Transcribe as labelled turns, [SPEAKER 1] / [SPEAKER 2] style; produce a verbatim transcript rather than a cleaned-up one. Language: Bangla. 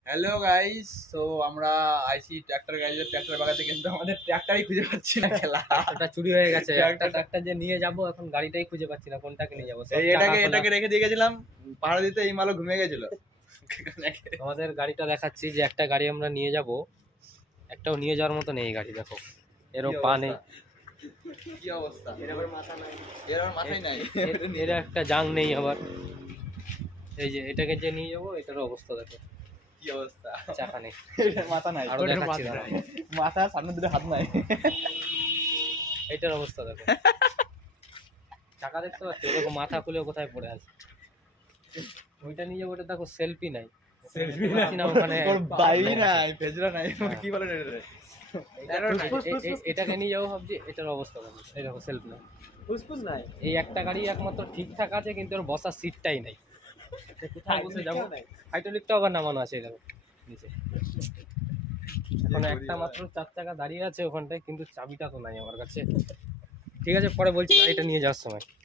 [SPEAKER 1] হ্যালো গাইস, তো আমরা আইসি ট্র্যাক্টর গাইজের ট্র্যাক্টর বাগাতে, কিন্তু আমাদের ট্র্যাক্টরই খুঁজে পাচ্ছি না। খেলা
[SPEAKER 2] ওটা চুরি হয়ে গেছে।
[SPEAKER 1] ট্র্যাক্টর-
[SPEAKER 2] একটা ট্রাক্টর যে নিয়ে যাব, এখন গাড়িটাই খুঁজে পাচ্ছি না, কোনটাকে নিয়ে যাবো। সব
[SPEAKER 1] এই এটাকে
[SPEAKER 2] চাকা খোলা।
[SPEAKER 1] এটাকে রেখে দিয়ে গেছিলাম পাহাড় দিতে, এই মালও ঘুমিয়ে গেছিল।
[SPEAKER 2] আমাদের গাড়িটা দেখাচ্ছি যে একটা গাড়ি আমরা নিয়ে যাব, একটাও নিয়ে যাওয়ার মতো নেই গাড়ি। দেখো এরও পা নেই,
[SPEAKER 1] কি অবস্থা, এর আবার মাথা নাই, এর আবার মাথাই নাই,
[SPEAKER 2] এর- এর একটা জাং নেই আবার। এই যে এটাকে যে নিয়ে যাবো, এটারও অবস্থা দেখো,
[SPEAKER 1] কি অবস্থা,
[SPEAKER 2] চাকা নেই,
[SPEAKER 1] এটার মাথা নাই,
[SPEAKER 2] আরো দেখাচ্ছি না।
[SPEAKER 1] মাথা সামনে দুটো হাত নাই।
[SPEAKER 2] এইটার অবস্থা দেখো, চাকা দেখতে পাচ্ছ, দেখো মাথা খুলে কোথায় পড়ে আছে। ওইটা নিয়ে যাবো, ওটা দেখো সেলফি নাই,
[SPEAKER 1] সেলফি
[SPEAKER 2] পাচ্ছি না ওখানে।
[SPEAKER 1] ওর বাই নাই, ফেজরা নাই, কি বলে এটা?
[SPEAKER 2] এ- এ- এ- এটাকে নিয়ে যাবো ভাবছি, এটার অবস্থা দেখো, এই দেখো সেলফ নাই, ফুসফুস নাই। এই একটা গাড়ি একমাত্র ঠিকঠাক আছে, কিন্তু ওর বসার সিটটাই নাই। কোথায় বসে যাবো? হাইড্রোলিকটাও আবার নামানো আছে, এই দেখো নিচে। এখন একটা মাত্র চার চাকা দাঁড়িয়ে আছে ওখানটায়, কিন্তু চাবিটা তো নাই আমার কাছে। ঠিক আছে, পরে বলছি গাড়িটা নিয়ে যাওয়ার সময়।